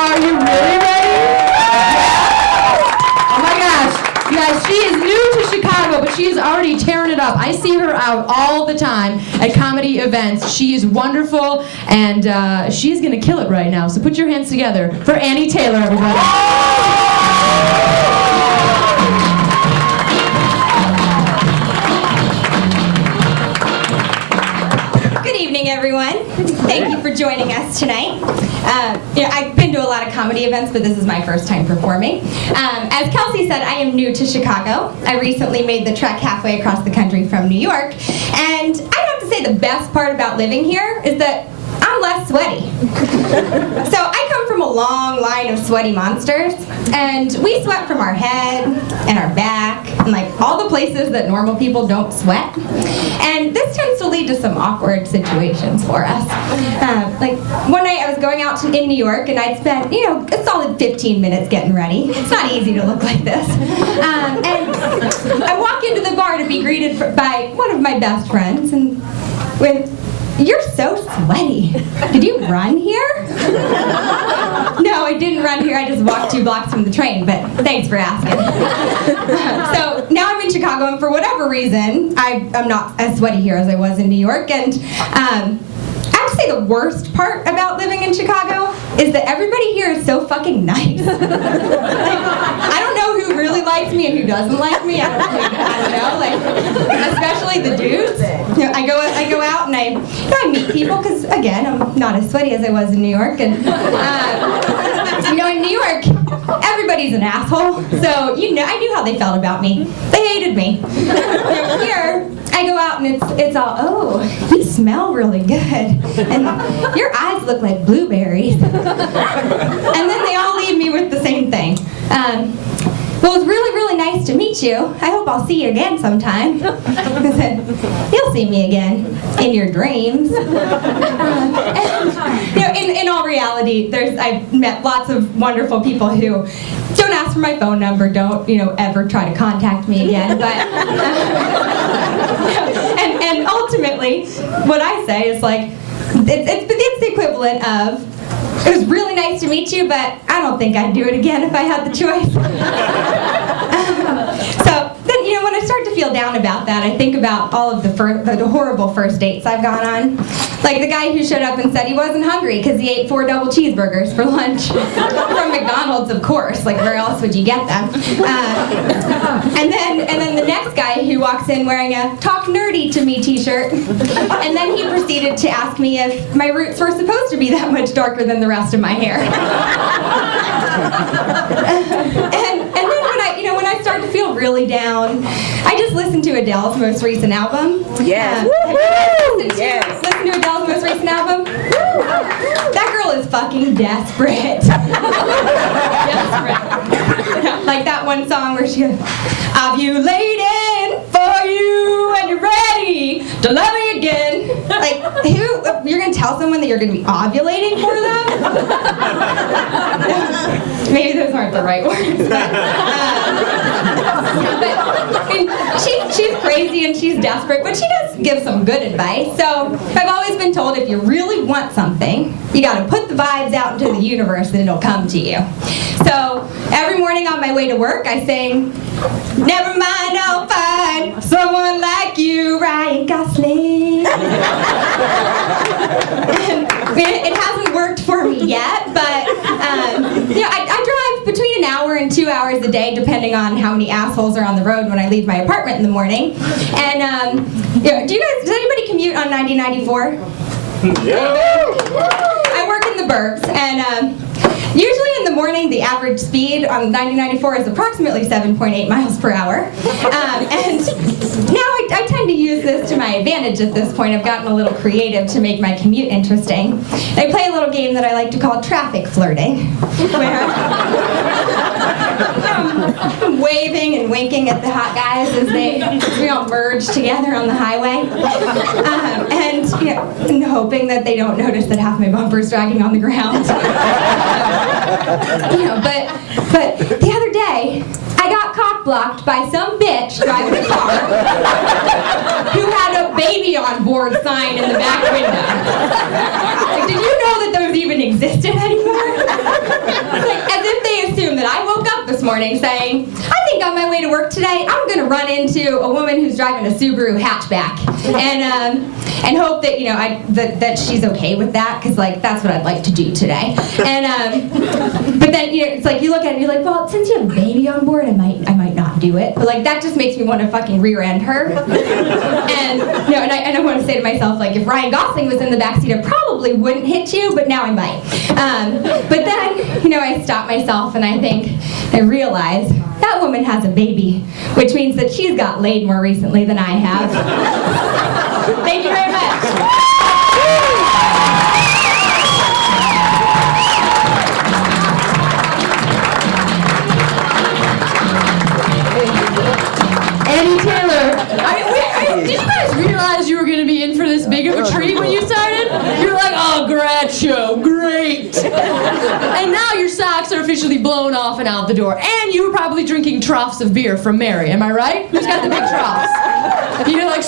Are you really ready? Oh my gosh. You guys, she is new to Chicago, but she is already tearing it up. I see her out all the time at comedy events. She is wonderful, and she's going to kill it right now. So put your hands together for Annie Taylor, everybody. Everyone, thank you for joining us tonight. I've been to a lot of comedy events, but this is my first time performing. As Kelsey said, I am new to Chicago. I recently made the trek halfway across the country from New York, and I have to say the best part about living here is that I'm less sweaty. So I come from a long line of sweaty monsters, and we sweat from our head and our back and like all the places that normal people don't sweat. And this tends to lead to some awkward situations for us. Like one night I was going out in New York, and I'd spent, a solid 15 minutes getting ready. It's not easy to look like this. And I walk into the bar to be greeted by one of my best friends, and with, "You're so sweaty. Did you run here?" No, I didn't run here. I just walked 2 blocks from the train, but thanks for asking. So now I'm in Chicago, and for whatever reason, I'm not as sweaty here as I was in New York. And I have to say the worst part about living in Chicago is that everybody here is so fucking nice. Like, I don't know who really likes me and who doesn't like me. I don't know. Like, especially the dudes. I go out and I meet people because, again, I'm not as sweaty as I was in New York. And in New York, everybody's an asshole. So I knew how they felt about me. They hated me. Here, I go out and it's all, "Oh, you smell really good, and your eyes look like blueberries." And then they all leave me with the same thing. "Well, it's really, really nice to meet you. I hope I'll see you again sometime." I said, "You'll see me again in your dreams." In all reality, I've met lots of wonderful people who don't ask for my phone number, don't ever try to contact me again. But and ultimately, what I say is like, it's the equivalent of, "It was really nice to meet you, but I don't think I'd do it again if I had the choice." So then, when I start to feel down about that, I think about all of the horrible first dates I've gone on. Like the guy who showed up and said he wasn't hungry because he ate 4 double cheeseburgers for lunch from McDonald's, of course. Like, where else would you get them? And then the next guy who walks in wearing a "Talk Nerdy to Me" t-shirt, and then he proceeded to ask me if my roots were supposed to be that much darker than the rest of my hair. And then when I start to feel really down, I just listen to Adele's most recent album. Yes. Listen to Adele's most recent album. That girl is fucking desperate. Desperate. Like that one song where she goes, "Ovulating for you and you're ready to love me again." Like, you're gonna tell someone that you're gonna be ovulating for them? Maybe those aren't the right words, but she's crazy and she's desperate, but she does give some good advice. So I've always been told if you really want something, you gotta put the vibes out into the universe and it'll come to you. So every morning on my way to work, I sing, "Never mind, I'll find someone like you, Ryan Gosling." It hasn't worked for me yet, but I drive between an hour and 2 hours a day, depending on how many assholes are on the road when I leave my apartment in the morning. And does anybody commute on 9094? I work in the burbs, and usually in the morning, the average speed on 9094 is approximately 7.8 miles per hour. And now I tend to use this to my advantage at this point. I've gotten a little creative to make my commute interesting. I play a little game that I like to call traffic flirting, where I'm waving and winking at the hot guys as we all merge together on the highway. And hoping that they don't notice that half my bumper's dragging on the ground. But the other day, I got cock-blocked by some bitch driving a car who had a "baby on board" sign in the back window. Like, did you know that those even existed anymore? morning saying, I think on my way to work today, I'm going to run into a woman who's driving a Subaru hatchback, and hope that that she's okay with that, because like that's what I'd like to do today. And but then it's like you look at it, and you're like, well, since you have a baby on board, I might not do it. But like that just makes me want to fucking rear end her. And and I want to say to myself, like, if Ryan Gosling was in the backseat, I probably wouldn't hit you, but now I might. But then I stop myself and I realize that woman has a baby, which means that she's got laid more recently than I have. Thank you very much. Annie Taylor, did you guys realize you were going to be in for this big of a treat when you started? You're like, oh, grad show, great. And now your socks are officially blown off and out the door. And you were probably drinking troughs of beer from Mary, am I right? Who's got the big troughs? You know, like